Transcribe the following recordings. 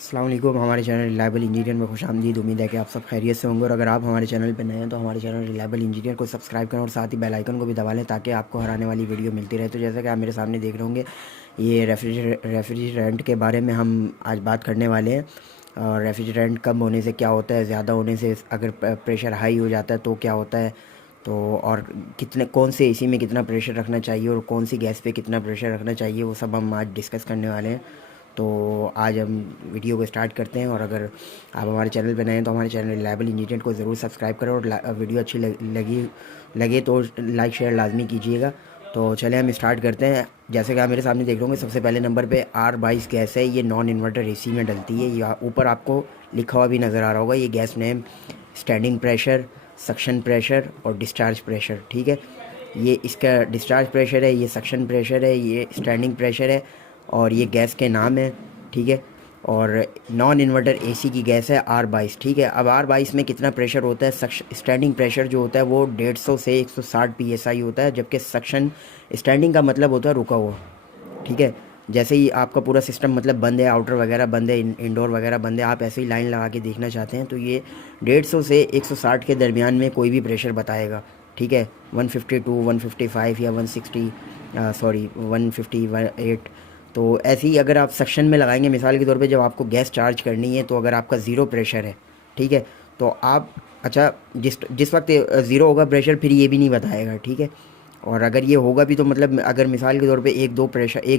अस्सलाम वालेकुम। हमारे चैनल रिलायबल इंजीनियर में खुशामदीद। उम्मीद है कि आप सब खैरियत से होंगे और अगर आप हमारे चैनल पर नए हैं तो हमारे चैनल रिलायबल इंजीनियर को सब्सक्राइब करें और साथ ही बेल आइकन को भी दबा लें ताकि आपको हर आने वाली वीडियो मिलती रहे। तो जैसा कि आप मेरे सामने देख रहे होंगे, ये रेफ्रिजरेंट के बारे में हम आज बात करने वाले हैं। और रेफ्रिजरेंट कम होने से क्या होता है, ज़्यादा होने से अगर प्रेशर हाई हो जाता है तो क्या होता है, तो और कितने कौन से एसी में कितना प्रेशर रखना चाहिए और कौन सी गैस पे कितना प्रेशर रखना चाहिए, वो सब हम आज डिस्कस करने वाले हैं। तो आज हम वीडियो को स्टार्ट करते हैं। और अगर आप हमारे चैनल पर नए हैं तो हमारे चैनल रिलायबल इंजीनियर को ज़रूर सब्सक्राइब करें और वीडियो अच्छी लगे तो लाइक शेयर लाजमी कीजिएगा। तो चले हम स्टार्ट करते हैं। जैसे कि आप मेरे सामने देख रहे होंगे, सबसे पहले नंबर पे R22 गैस है। ये नॉन इन्वर्टर एसी में डलती है। या ऊपर आपको लिखा हुआ भी नज़र आ रहा होगा, ये gas name standing pressure, suction pressure और डिस्चार्ज प्रेशर। ठीक है, ये इसका डिस्चार्ज प्रेशर है, ये सक्शन प्रेशर है, ये स्टैंडिंग प्रेशर है और ये गैस के नाम है। ठीक है, और नॉन इन्वर्टर एसी की गैस है R22। ठीक है, अब R22 में कितना प्रेशर होता है? स्टैंडिंग प्रेशर जो होता है वो 150 से 160 PSI होता है, जबकि सक्शन स्टैंडिंग का मतलब होता है रुका हुआ। ठीक है, जैसे ही आपका पूरा सिस्टम मतलब बंद है, आउटर वगैरह बंद है, इंडोर वगैरह बंद है, आप ऐसे ही लाइन लगा के देखना चाहते हैं तो ये 150 से 160 के दरमियान में कोई भी प्रेशर बताएगा। ठीक है, 152, 155 या 160, सॉरी 158। तो ऐसे ही अगर आप सक्शन में लगाएंगे, मिसाल के तौर पे जब आपको गैस चार्ज करनी है तो अगर आपका ज़ीरो प्रेशर है, ठीक है, तो आप अच्छा जिस जिस वक्त ज़ीरो होगा प्रेशर फिर ये भी नहीं बताएगा। ठीक है, और अगर ये होगा भी तो मतलब अगर मिसाल के तौर पे एक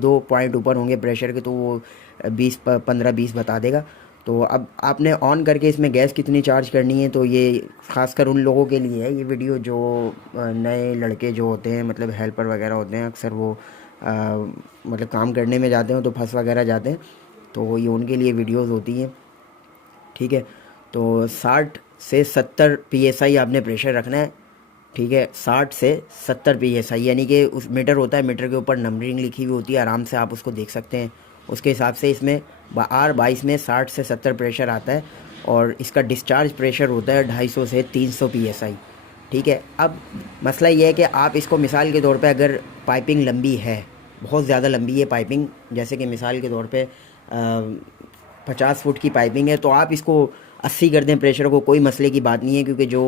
दो पॉइंट ऊपर होंगे प्रेशर के तो वो 15-20 बता देगा। तो अब आपने ऑन करके इसमें गैस कितनी चार्ज करनी है, तो ये ख़ासकर उन लोगों के लिए है ये वीडियो जो नए लड़के जो होते हैं, मतलब हेल्पर वगैरह होते हैं, अक्सर वो मतलब काम करने में जाते हैं तो फंस वगैरह जाते हैं, तो ये उनके लिए वीडियोस होती हैं। ठीक है, तो 60 से 70 PSI आपने प्रेशर रखना है। ठीक है, 60 से 70 PSI, यानी कि उस मीटर होता है, मीटर के ऊपर नंबरिंग लिखी हुई होती है, आराम से आप उसको देख सकते हैं। उसके हिसाब से इसमें R22 में 60 से 70 प्रेशर आता है और इसका डिस्चार्ज प्रेशर होता है 250 से 300 PSI। ठीक है, अब मसला ये है कि आप इसको मिसाल के तौर पे अगर पाइपिंग लंबी है, बहुत ज़्यादा लंबी है पाइपिंग, जैसे कि मिसाल के तौर पे 50 फुट की पाइपिंग है, तो आप इसको 80 कर दें प्रेशर को, कोई मसले की बात नहीं है, क्योंकि जो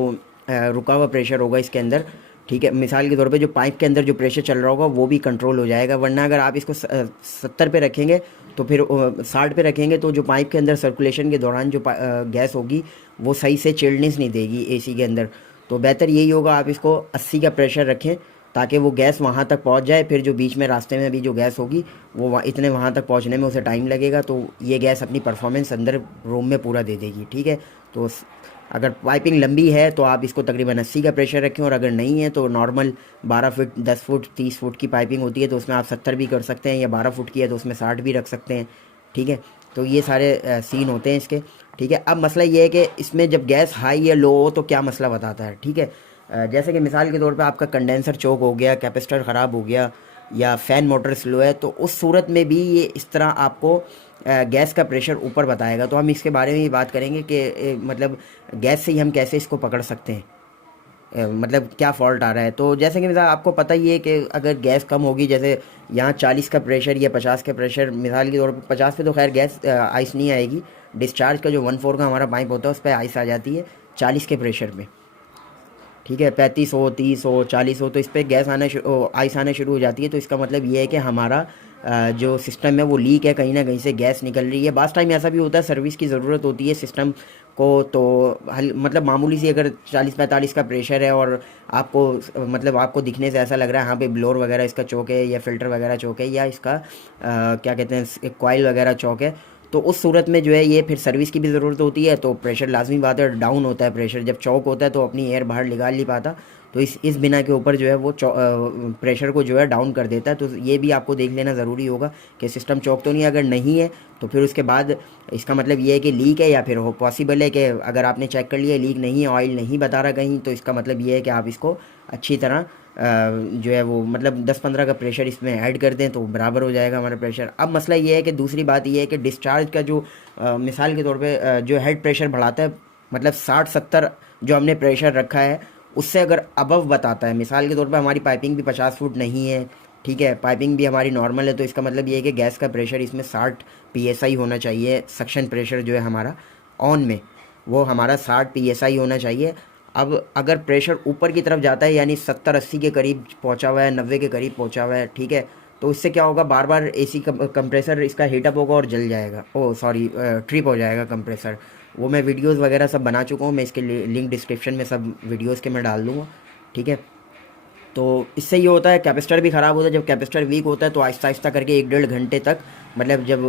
रुका हुआ प्रेशर होगा इसके अंदर, ठीक है, मिसाल के तौर पे जो पाइप के अंदर जो प्रेशर चल रहा होगा वो भी कंट्रोल हो जाएगा। वरना अगर आप इसको 70 पे रखेंगे तो फिर 60 पे रखेंगे तो जो पाइप के अंदर सर्कुलेशन के दौरान जो गैस होगी वो सही से चिल्डनेस नहीं देगी एसी के अंदर। तो बेहतर यही होगा आप इसको 80 का प्रेशर रखें ताकि वो गैस वहाँ तक पहुँच जाए। फिर जो बीच में रास्ते में भी जो गैस होगी वो इतने वहाँ तक पहुँचने में उसे टाइम लगेगा, तो ये गैस अपनी परफॉर्मेंस अंदर रूम में पूरा दे देगी। ठीक है, तो अगर पाइपिंग लंबी है तो आप इसको तकरीबन 80 का प्रेशर रखें, और अगर नहीं है तो नॉर्मल 12 फुट, 10 फुट, 30 फुट की पाइपिंग होती है तो उसमें आप 70 भी कर सकते हैं, या 12 फुट की है तो उसमें 60 भी रख सकते हैं। ठीक है, तो ये सारे सीन होते हैं इसके। ठीक है, अब मसला ये है कि इसमें जब गैस हाई या लो हो तो क्या मसला बताता है। ठीक है, जैसे कि मिसाल के तौर पे आपका कंडेंसर चोक हो गया, कैपेसिटर ख़राब हो गया या फ़ैन मोटर स्लो है, तो उस सूरत में भी ये इस तरह आपको गैस का प्रेशर ऊपर बताएगा। तो हम इसके बारे में ही बात करेंगे कि मतलब गैस से ही हम कैसे इसको पकड़ सकते हैं, मतलब क्या फ़ॉल्ट आ रहा है। तो जैसे कि मिसाल आपको पता ही है कि अगर गैस कम होगी, जैसे यहाँ 40 का प्रेशर या 50 का प्रेशर, मिसाल के तौर पर 50 पे तो खैर गैस आइस नहीं आएगी, डिस्चार्ज का जो 1/4 का हमारा पाइप होता है उस पर आइस आ जाती है 40 के प्रेशर पे। ठीक है, 35 हो, 30 हो, 40 हो, तो इस पर गैस आइस आना शुरू हो जाती है। तो इसका मतलब ये है कि हमारा जो सिस्टम है वो लीक है, कहीं ना कहीं से गैस निकल रही है। बास टाइम ऐसा भी होता है, सर्विस की ज़रूरत होती है सिस्टम को, तो मतलब मामूली सी अगर 40-45 का प्रेशर है और आपको मतलब आपको दिखने से ऐसा लग रहा है हाँ पे ब्लोर वगैरह इसका चौक है या फिल्टर वगैरह चौक है या इसका क्या कहते हैं कॉइल वगैरह चौक है, तो उस सूरत में जो है ये फिर सर्विस की भी ज़रूरत होती है। तो प्रेशर लाजमी बात है डाउन होता है, प्रेशर जब चौक होता है तो अपनी एयर बाहर निकाल नहीं पाता, तो इस बिना के ऊपर जो है वो प्रेशर को जो है डाउन कर देता है। तो ये भी आपको देख लेना ज़रूरी होगा कि सिस्टम चौक तो नहीं, अगर नहीं है तो फिर उसके बाद इसका मतलब ये है कि लीक है, या फिर हो पॉसिबल है कि अगर आपने चेक कर लिया लीक नहीं है, ऑयल नहीं बता रहा कहीं, तो इसका मतलब ये है कि आप इसको अच्छी तरह जो है वो मतलब 10-15 का प्रेशर इसमें ऐड कर दें तो बराबर हो जाएगा हमारा प्रेशर। अब मसला ये है कि दूसरी बात ये है कि डिस्चार्ज का जो मिसाल के तौर पे जो हेड प्रेशर बढ़ाता है, मतलब 60-70 जो हमने प्रेशर रखा है उससे अगर अबव बताता है, मिसाल के तौर पे हमारी पाइपिंग भी 50 फुट नहीं है, ठीक है। पाइपिंग भी हमारी नॉर्मल है, तो इसका मतलब ये है कि गैस का प्रेशर इसमें 60 psi होना चाहिए। सक्शन प्रेशर जो है हमारा ऑन में वो हमारा 60 psi होना चाहिए। अब अगर प्रेशर ऊपर की तरफ जाता है यानी 70-80 के करीब पहुंचा हुआ है, 90 के करीब पहुंचा हुआ है, ठीक है, तो इससे क्या होगा, बार बार एसी कंप्रेसर इसका हीटअप होगा और जल जाएगा, ओ सॉरी ट्रिप हो जाएगा कंप्रेसर। वो मैं वीडियोस वगैरह सब बना चुका हूँ, मैं इसके लिंक डिस्क्रिप्शन में सब वीडियोस के मैं डाल दूँगा, ठीक है। तो इससे ये होता है कैपेसिटर भी ख़राब होता है। जब कैपेसिटर वीक होता है तो आहिस्ता आहिस्ता करके 1-1.5 घंटे तक, मतलब जब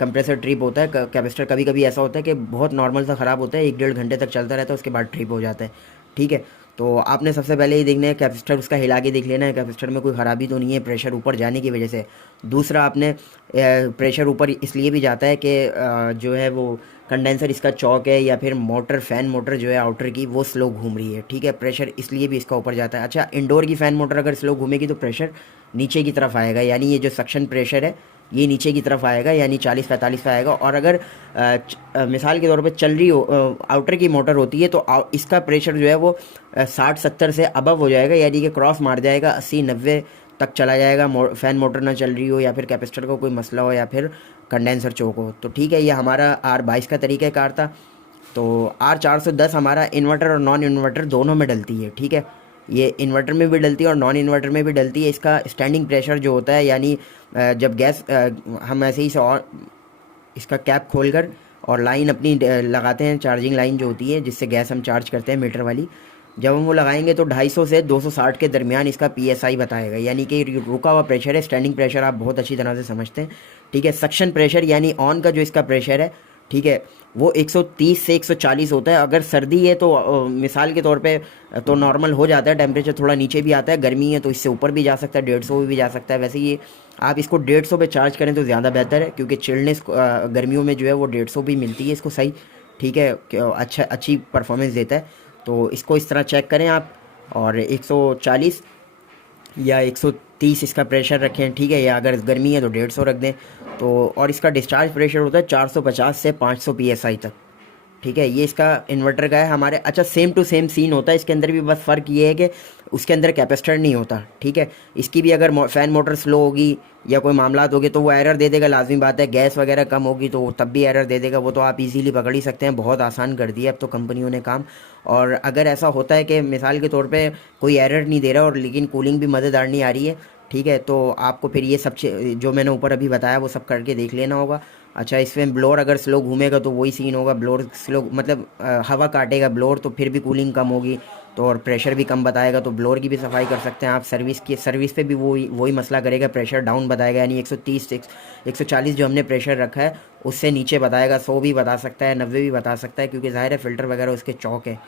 कंप्रेसर ट्रिप होता है, कैपेसिटर कभी कभी ऐसा होता है कि बहुत नॉर्मल सा ख़राब होता है, 1-1.5 घंटे तक चलता रहता है, उसके बाद ट्रिप हो जाता है, ठीक है। तो आपने सबसे पहले ये देखना है कैपेसिटर उसका हिला के देख लेना है कैपेसिटर में कोई ख़राबी तो नहीं है प्रेशर ऊपर जाने की वजह से। दूसरा, आपने प्रेशर ऊपर इसलिए भी जाता है कि जो है वो कंडेंसर इसका चौक है या फिर मोटर फैन मोटर जो है आउटर की वो स्लो घूम रही है, ठीक है, प्रेशर इसलिए भी इसका ऊपर जाता है। अच्छा, इंडोर की फ़ैन मोटर अगर स्लो घूमेगी तो प्रेशर नीचे की तरफ आएगा, यानी ये जो सक्शन प्रेशर है ये नीचे की तरफ आएगा, यानी 40-45 पे आएगा। और अगर मिसाल के तौर पे चल रही हो आउटर की मोटर होती है तो इसका प्रेशर जो है वो 60-70 से अबव हो जाएगा, यानी कि क्रॉस मार जाएगा, 80-90 तक चला जाएगा, फ़ैन मोटर ना चल रही हो या फिर कैपेसिटर का कोई मसला हो या फिर कंडेंसर चौक हो। तो ठीक है, ये हमारा R22 का तरीक़ाकार था। तो R410 हमारा इन्वर्टर और नॉन इन्वर्टर दोनों में डलती है, ठीक है, ये इन्वर्टर में भी डलती है और नॉन इन्वर्टर में भी डलती है। इसका स्टैंडिंग प्रेशर जो होता है, यानी जब गैस हम ऐसे ही से और इसका कैप खोलकर और लाइन अपनी लगाते हैं, चार्जिंग लाइन जो होती है जिससे गैस हम चार्ज करते हैं मीटर वाली, जब हम वो लगाएंगे तो 250 से 260 के दरमियान इसका PSI बताएगा, यानी कि रुका हुआ प्रेशर है। स्टैंडिंग प्रेशर आप बहुत अच्छी तरह से समझते हैं, ठीक है। सक्शन प्रेशर यानी ऑन का जो इसका प्रेशर है, ठीक है, वो 130 से 140 होता है। अगर सर्दी है तो मिसाल के तौर पे तो नॉर्मल हो जाता है, टेम्परेचर थोड़ा नीचे भी आता है। गर्मी है तो इससे ऊपर भी जा सकता है, 150 भी जा सकता है। वैसे ये आप इसको 150 पे चार्ज करें तो ज़्यादा बेहतर है, क्योंकि चिल्डनेस गर्मियों में जो है वो 150 भी मिलती है इसको सही, ठीक है, अच्छी परफॉर्मेंस देता है। तो इसको इस तरह चेक करें आप, और 140 या 130 इसका प्रेशर रखें, ठीक है, या अगर गर्मी है तो 150 रख दें। तो और इसका डिस्चार्ज प्रेशर होता है 450 से 500 PSI तक, ठीक है, ये इसका इन्वर्टर का है हमारे। अच्छा, सेम टू सेम सीन होता है इसके अंदर भी, बस फ़र्क ये है कि उसके अंदर कैपेसिटर नहीं होता, ठीक है। इसकी भी अगर फ़ैन मोटर स्लो होगी या कोई मामला होगे तो वो एरर दे देगा, लाजमी बात है। गैस वगैरह कम होगी तो तब भी एरर दे देगा, वो तो आप इजीली पकड़ ही सकते हैं, बहुत आसान कर दिया अब तो कंपनियों ने काम। और अगर ऐसा होता है कि मिसाल के तौर पे कोई एरर नहीं दे रहा और लेकिन कूलिंग भी मज़ेदार नहीं आ रही है, ठीक है, तो आपको फिर ये सब जो मैंने ऊपर अभी बताया वो सब करके देख लेना होगा। अच्छा, इसमें ब्लोअर अगर स्लो घूमेगा तो वही सीन होगा, ब्लोअर स्लो मतलब हवा काटेगा ब्लोअर, तो फिर भी कूलिंग कम होगी, तो और प्रेशर भी कम बताएगा, तो ब्लोअर की भी सफाई कर सकते हैं आप। सर्विस पे भी वही मसला करेगा, प्रेशर डाउन बताएगा, यानी 130 से 140 जो हमने प्रेशर रखा है उससे नीचे बताएगा, 100 भी बता सकता है, 90 भी बता सकता है, क्योंकि ज़ाहिर है फ़िल्टर वगैरह उसके चौक है,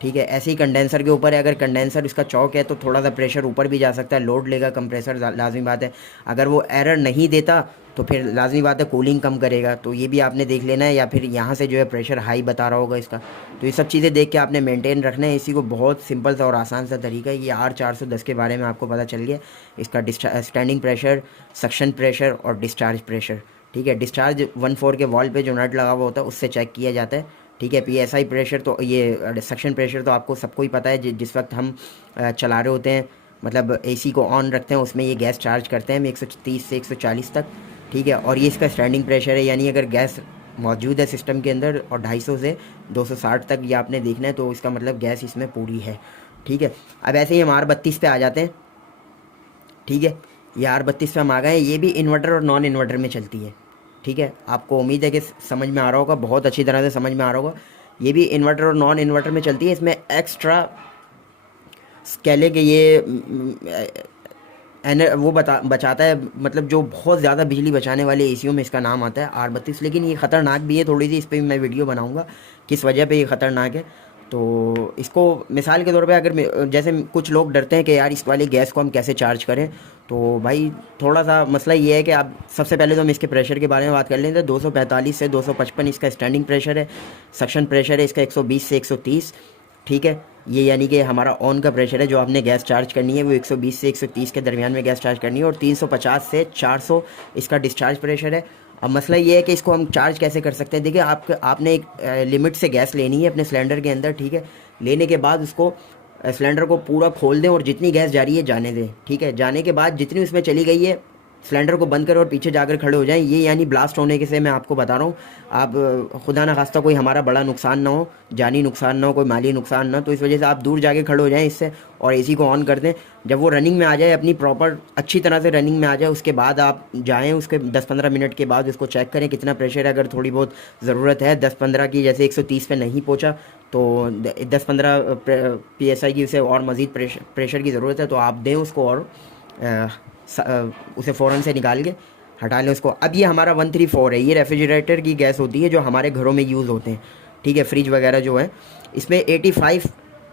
ठीक है। ऐसे ही कंडेंसर के ऊपर है, अगर कंडेंसर उसका चौक है तो थोड़ा सा प्रेशर ऊपर भी जा सकता है, लोड लेगा कंप्रेसर, लाजमी बात है। अगर वो एरर नहीं देता तो फिर लाजमी बात है कूलिंग कम करेगा, तो ये भी आपने देख लेना है। या फिर यहाँ से जो है प्रेशर हाई बता रहा होगा इसका, तो ये सब चीज़ें देख के आपने मेंटेन रखना है इसी को। बहुत सिंपल सा और आसान सा तरीका है। ये R410 के बारे में आपको पता चल गया, इसका स्टैंडिंग प्रेशर, सक्शन प्रेशर और डिस्चार्ज प्रेशर, ठीक है। डिस्चार्ज 1/4 के वॉल पे जो नट लगा हुआ होता है उससे चेक किया जाता है, ठीक है। PSI प्रेशर तो ये सक्शन प्रेशर तो आपको सबको ही पता है, जिस वक्त हम चला रहे होते हैं, मतलब AC को ऑन रखते हैं उसमें ये गैस चार्ज करते हैं हम 130 से 140 तक, ठीक है। और ये इसका स्टैंडिंग प्रेशर है, यानी अगर गैस मौजूद है सिस्टम के अंदर और 250 से 260 तक ये आपने देखना है, तो इसका मतलब गैस इसमें पूरी है, ठीक है। अब ऐसे ही हम R32 पे आ जाते हैं, ठीक है। ये R32 पे हम आ गए हैं, ये भी इन्वर्टर और नॉन इन्वर्टर में चलती है, ठीक है। आपको उम्मीद है कि समझ में आ रहा होगा, बहुत अच्छी तरह से समझ में आ रहा होगा। ये भी इन्वर्टर और नॉन इन्वर्टर में चलती है। इसमें एक्स्ट्रा कह लें कि ये वो बचाता है, मतलब जो बहुत ज़्यादा बिजली बचाने वाले एसीओ में इसका नाम आता है R32। लेकिन ये ख़तरनाक भी है थोड़ी सी, इस पर भी मैं वीडियो बनाऊंगा किस वजह पे ये ख़तरनाक है। तो इसको मिसाल के तौर पे अगर जैसे कुछ लोग डरते हैं कि यार इस वाली गैस को हम कैसे चार्ज करें, तो भाई थोड़ा सा मसला ये है कि आप सबसे पहले तो हम इसके प्रेशर के बारे में बात कर लेते हैं। 245 से 255 इसका स्टैंडिंग प्रेशर है, सक्शन प्रेशर है इसका 120 से 130, ठीक है। ये यानी कि हमारा ऑन का प्रेशर है, जो आपने गैस चार्ज करनी है वो 120 से 130 के दरमियान में गैस चार्ज करनी है, और 350 से 400 इसका डिस्चार्ज प्रेशर है। अब मसला ये है कि इसको हम चार्ज कैसे कर सकते हैं। देखिए, आपने एक लिमिट से गैस लेनी है अपने सिलेंडर के अंदर, ठीक है। लेने के बाद उसको सिलेंडर को पूरा खोल दें और जितनी गैस जा रही है जाने दें, ठीक है। जाने के बाद जितनी उसमें चली गई है सिलेंडर को बंद करें और पीछे जाकर खड़े हो जाएं। ये यानी ब्लास्ट होने के से मैं आपको बता रहा हूँ, आप खुदा ना खास्ता कोई हमारा बड़ा नुकसान ना हो, जानी नुकसान ना हो, कोई माली नुकसान ना, तो इस वजह से आप दूर जाके खड़े हो जाएं इससे और एसी को ऑन कर दें। जब वो रनिंग में आ जाए, अपनी प्रॉपर अच्छी तरह से रनिंग में आ जाए, उसके बाद आप जाएँ, उसके 10-15 मिनट के बाद उसको चेक करें कितना प्रेशर है। अगर थोड़ी बहुत ज़रूरत है 10-15 की, जैसे 130 पे नहीं पहुँचा तो 10-15 PSI की उसे और मज़ीद प्रेशर की ज़रूरत है तो आप दें उसको और उसे फ़ौरन से निकाल के हटा लें उसको। अब ये हमारा 134 है, ये रेफ्रिजरेटर की गैस होती है जो हमारे घरों में यूज़ होते हैं, ठीक है। फ्रिज वगैरह जो है इसमें 85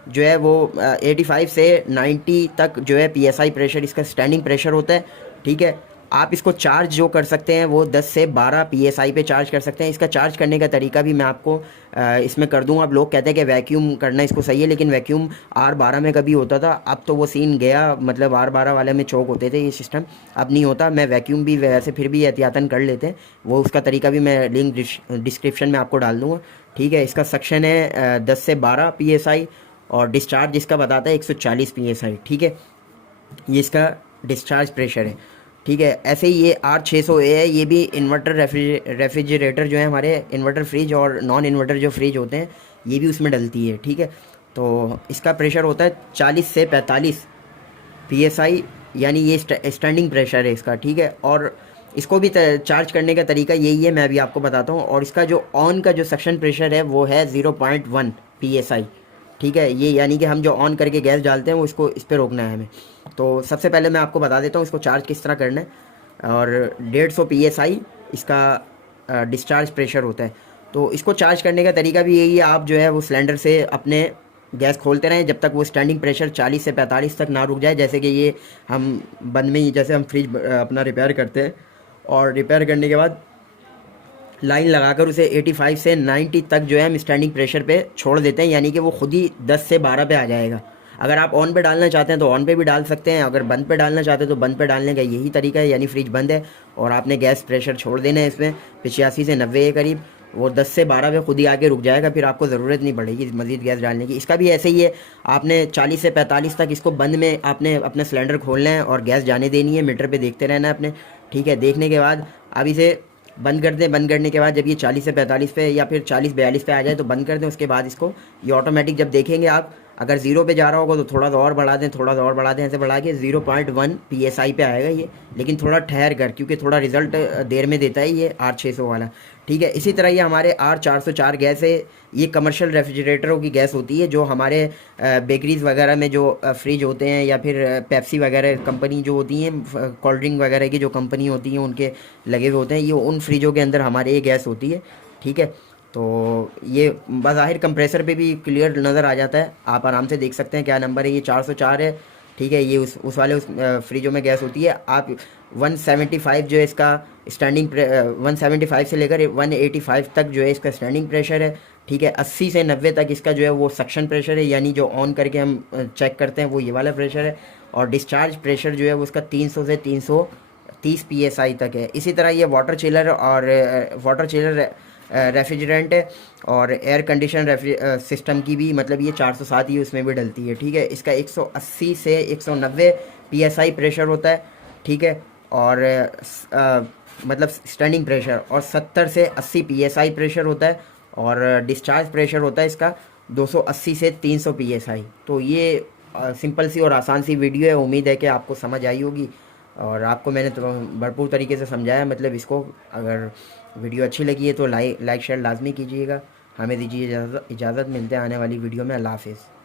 जो है वो 85 से 90 तक जो है PSI प्रेशर इसका स्टैंडिंग प्रेशर होता है, ठीक है। आप इसको चार्ज जो कर सकते हैं वो 10 से 12 PSI पे चार्ज कर सकते हैं। इसका चार्ज करने का तरीका भी मैं आपको इसमें कर दूंगा। अब लोग कहते हैं कि वैक्यूम करना इसको सही है, लेकिन वैक्यूम R12 में कभी होता था, अब तो वो सीन गया, मतलब R12 वाले में चौक होते थे, ये सिस्टम अब नहीं होता। मैं वैक्यूम भी वैसे फिर भी एहतियातन कर लेते हैं, वो उसका तरीका भी मैं लिंक डिस्क्रिप्शन में आपको डाल दूँगा, ठीक है। इसका सक्शन है 10 से 12 PSI और डिस्चार्ज इसका बताता है 140 PSI, ठीक है। ये इसका डिस्चार्ज प्रेशर है, ठीक है। ऐसे ही ये R600A है, ये भी इन्वर्टर रेफ्रिजरेटर जो है हमारे इन्वर्टर फ्रिज और नॉन इन्वर्टर जो फ्रिज होते हैं ये भी उसमें डलती है, ठीक है। तो इसका प्रेशर होता है 40 से 45 PSI, यानी ये स्टैंडिंग प्रेशर है इसका, ठीक है। और इसको भी चार्ज करने का तरीका यही है, मैं अभी आपको बताता हूँ। और इसका जो ऑन का जो सक्शन प्रेशर है वो है 0.1 PSI, ठीक है। ये यानी कि हम जो ऑन करके गैस डालते हैं वो इसको इस पर रोकना है हमें। तो सबसे पहले मैं आपको बता देता हूँ इसको चार्ज किस तरह करना है। और 150 PSI इसका डिस्चार्ज प्रेशर होता है। तो इसको चार्ज करने का तरीका भी यही है, आप जो है वो सिलेंडर से अपने गैस खोलते रहें जब तक वो स्टैंडिंग प्रेशर 40 से 45 तक ना रुक जाए। जैसे कि ये हम बंद में ही, जैसे हम फ्रिज अपना रिपेयर करते हैं और रिपेयर करने के बाद लाइन लगाकर उसे 85 से 90 तक जो है हम स्टैंडिंग प्रेशर पे छोड़ देते हैं, यानी कि वो खुद ही 10 से 12 पे आ जाएगा। अगर आप ऑन पे डालना चाहते हैं तो ऑन पे भी डाल सकते हैं, अगर बंद पे डालना चाहते हैं तो बंद पे डालने का यही तरीका है। यानी फ्रिज बंद है और आपने गैस प्रेशर छोड़ देना है इसमें 85 से 90 के करीब, वो 10 से 12 पे खुद ही आके रुक जाएगा, फिर आपको ज़रूरत नहीं पड़ेगी मज़ीद गैस डालने की। इसका भी ऐसे ही है, आपने 40 से 45 तक इसको बंद में आपने अपना सिलेंडर खोलना है और गैस जाने देनी है, मीटर पे देखते रहना है अपने, ठीक है। देखने के बाद अब इसे बंद कर दें। बंद करने के बाद जब ये 40 से 45 पे या फिर 40-42 पे आ जाए तो बंद कर दें। उसके बाद इसको ये ऑटोमेटिक जब देखेंगे आप, अगर 0 पे जा रहा होगा तो थोड़ा सा और बढ़ा दें, थोड़ा सा और बढ़ा दें, ऐसे बढ़ा के 0.1 PSI पे आएगा ये, लेकिन थोड़ा ठहर कर, क्योंकि थोड़ा रिजल्ट देर में देता है ये R600 वाला, ठीक है। इसी तरह ये हमारे R404 गैस है, ये कमर्शियल रेफ्रिजरेटरों की गैस होती है जो हमारे बेकरीज़ वगैरह में जो फ्रिज होते हैं या फिर पेप्सी वगैरह कंपनी जो होती हैं, कोल्ड ड्रिंक वगैरह की जो कंपनी होती हैं उनके लगे हुए होते हैं, ये उन फ्रिजों के अंदर हमारे ये गैस होती है, ठीक है। तो ये बज़ाहिर कंप्रेसर पे भी क्लियर नज़र आ जाता है, आप आराम से देख सकते हैं क्या नंबर है, ये 404 है, ठीक है। ये उस वाले फ्रिजों में गैस होती है। आप 175 जो है इसका स्टैंडिंग 175 से लेकर 185 तक जो है इसका स्टैंडिंग प्रेशर है, ठीक है। 80 से 90 तक इसका जो है वो सक्शन प्रेशर है, यानी जो ऑन करके हम चेक करते हैं वो ये वाला प्रेशर है। और डिस्चार्ज प्रेशर जो है वो उसका 300 से 330 PSI तक है। इसी तरह ये वाटर चिलर रेफ्रिजरेंट है और एयर कंडीशन सिस्टम की भी, मतलब ये 407 ही उसमें भी डलती है, ठीक है। इसका 180 से 190 PSI प्रेशर होता है, ठीक है। और मतलब स्टैंडिंग प्रेशर, और 70 से 80 PSI प्रेशर होता है। और डिस्चार्ज प्रेशर होता है इसका 280 से 300 PSI। तो ये सिंपल सी और आसान सी वीडियो है, उम्मीद है कि आपको समझ आई होगी और आपको मैंने तो भरपूर तरीके से समझाया। मतलब इसको अगर वीडियो अच्छी लगी है तो लाइक शेयर लाजमी कीजिएगा। हमें दीजिए इजाज़त, मिलते हैं आने वाली वीडियो में। अल्लाह हाफिज़।